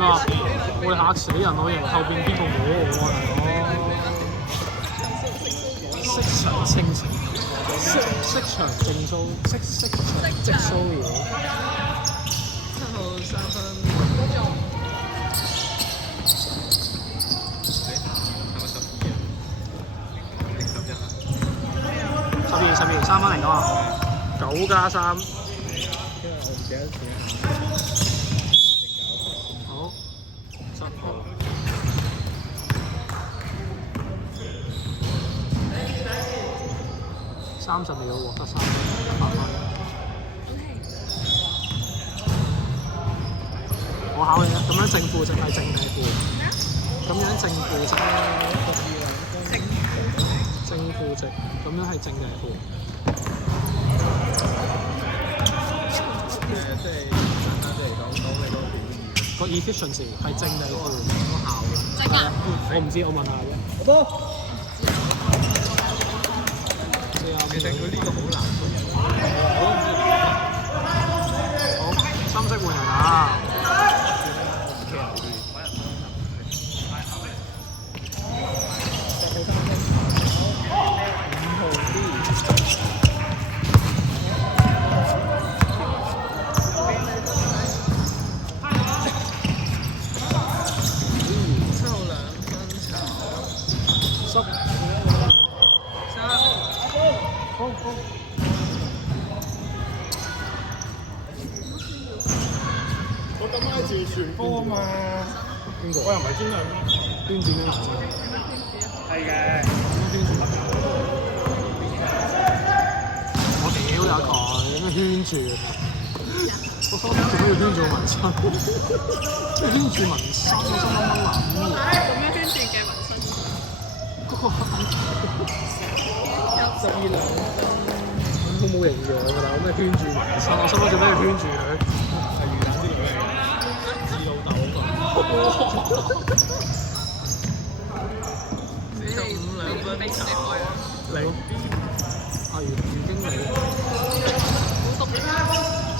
咩啊？會嚇死人咯！人後邊邊個摸我啊？色場清情，色場正騷，色場直騷擾。7號3分。12 3分嚟㗎嘛，9加3。因為我唔記得錢。好，7號。30秒獲得3分，100分。我考你啦，咁樣正負值係正定係負？咁樣正負值，正負值，咁樣係正定係負？即係簡單啲嚟講，講你嗰個表現。個 efficiency 係正定係負？個效率。正啊！我唔知，我問下啫。好多。其實佢呢個好難做。我都唔知。好，深色換人啊！我咁啱住傳波啊嘛。邊個？我又唔係專登。邊轉咧？係嘅。我屌有佢，咩圈住？我心諗做咩要圈住紋身？圈住紋身，我心諗乜諗？咁樣圈住嘅紋身。嗰個12兩分，好冇營養㗎啦！我咩圈住紋身？我心諗做咩要圈住佢？係魚蛋啲嚟嘅。似老豆嗰個。45兩分炒。嚟阿袁經理，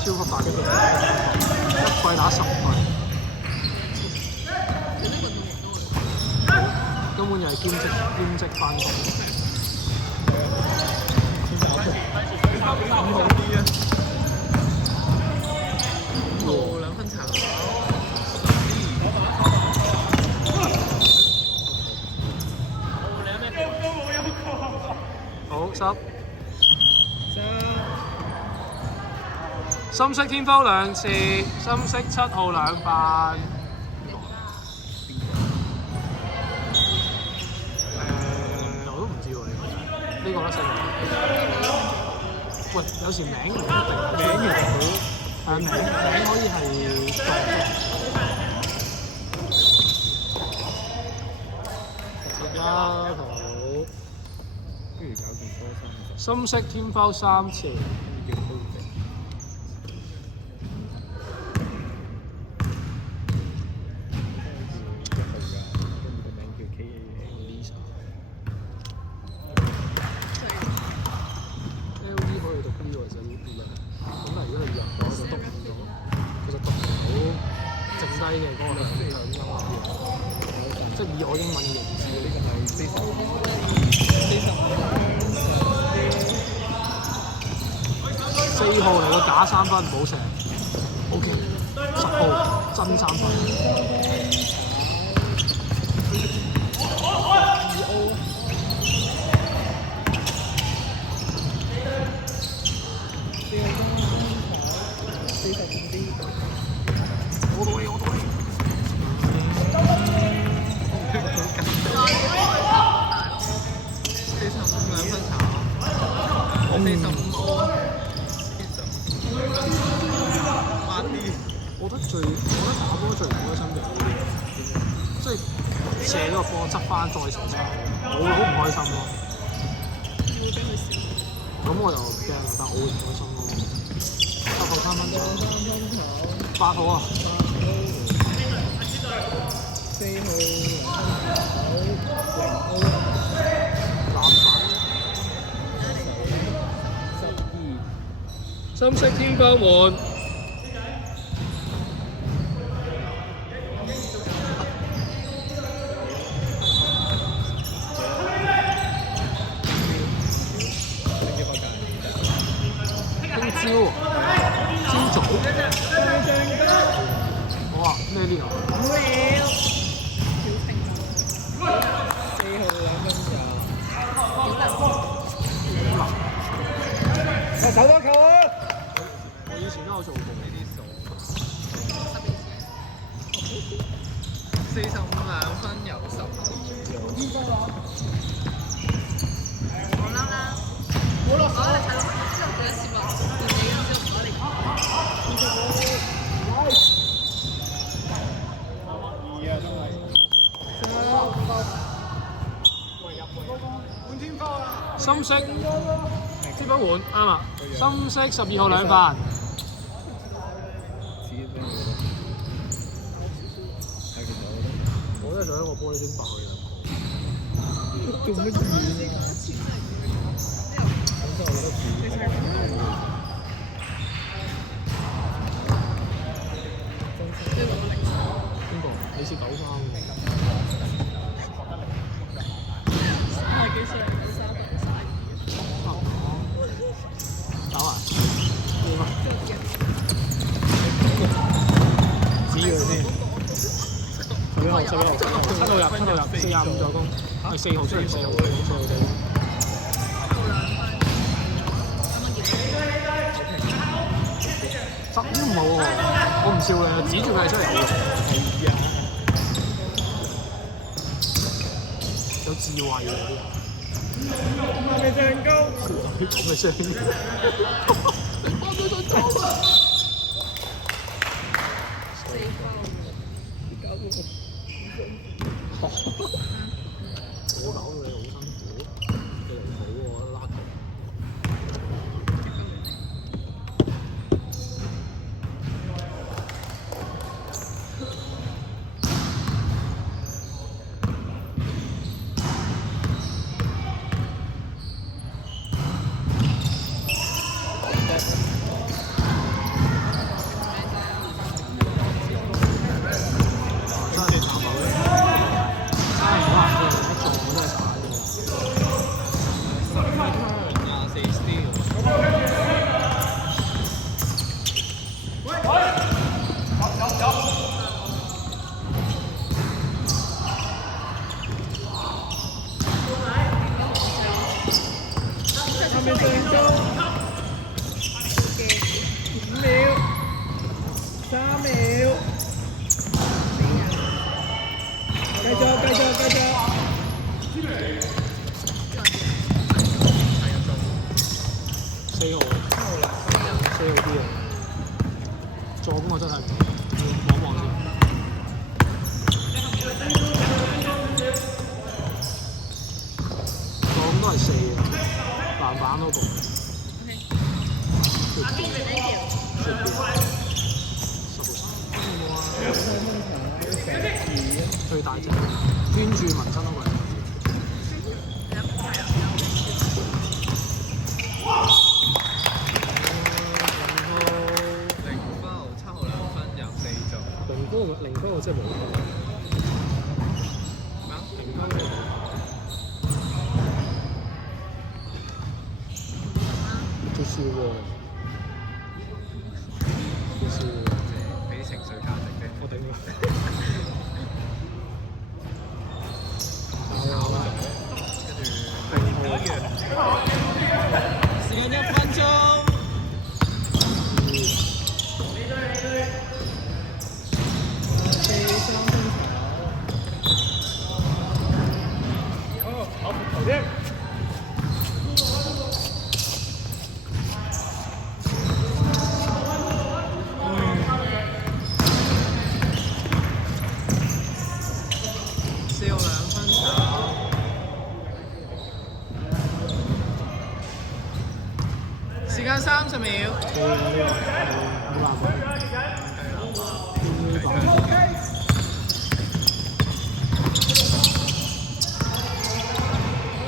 超級大嘅一季打10分，根本就係兼職翻工。5號啲啊，5號2分炒。好10。深色天庅2次，深色7號2犯。我都唔知喎呢個啦，4號。喂，有時名唔一定，名其實好，名可以係動作。好。不如搞件波衫。深色天庅3次。叫高迪。嘅嗰個兩歐即係以我英文嘅認知，呢個係4號嚟個假3分，唔好射。OK， 10號真3分。我覺得打波最唔開心就係呢啲，即係射咗個波執翻再重炒，我會好唔開心咯。你會俾佢笑？咁我就驚，但我會唔開心咯。7號3分炒，8號啊。4號籃板。深色天庅門。做過。呢啲數12次。 45兩分有10分。我嬲啦！我哋睇到之後幾多次話見你嗰陣時，我哋深色即不換啱啊！深色12號兩份。我真係想一個玻璃樽爆佢兩個。做乜嘢？邊個？你是93喎。幾歲？打啊！要嗎？指佢先。11號7號入45助攻，係4號出嚟4號助攻。10都唔好喎，我唔笑你，指住佢係出嚟嘅。有智慧嘅啲人。未上高。咁嘅聲。我搞到你好辛苦，你離譜喎，拉球。助攻我真係望望先。助攻都係4嘅，籃板嗰個。最大隻，圈住紋身嗰個。零分我真係冇睇。咩啊？零分我冇睇。做笑喎，做笑喎，俾情緒價值啫。我頂啦。時間1分鐘。時間30秒。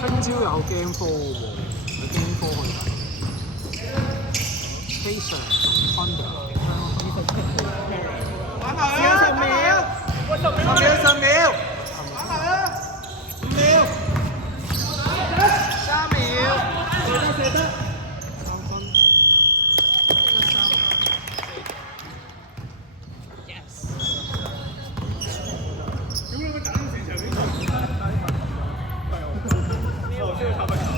聽朝有 Game 4喎，有 Game 4去睇。Pacers 同 Thunder。玩埋啦！10秒。10秒。玩埋啦！5秒。3秒。射得。